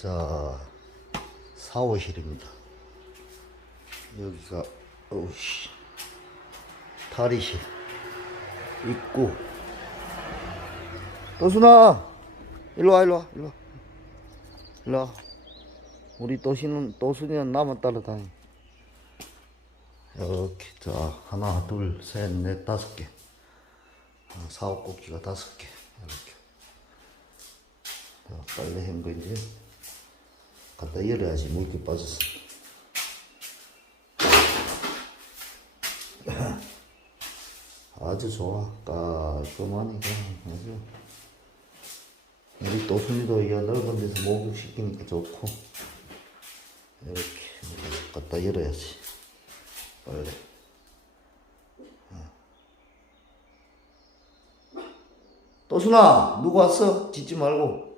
자, 사오실입니다. 여기가, 어우씨, 탈의실. 있고. 또순아! 일로 와, 일로 와, 일로 와. 일로 와. 우리 또순은, 또순이는 나만 따라다니. 이렇게, 자, 하나, 둘, 셋, 넷, 다섯 개. 아, 사오 꼭지가 다섯 개. 이렇게. 자, 빨래 한 거 이제 갖다 열어야지 물기 빠졌어. 아주 좋아. 깔끔하니까 아주. 우리 또순이도 이 넓은 데서 목욕 시키니까 좋고. 이렇게 갖다 열어야지. 빨래. 또순아, 누구 왔어? 짖지 말고.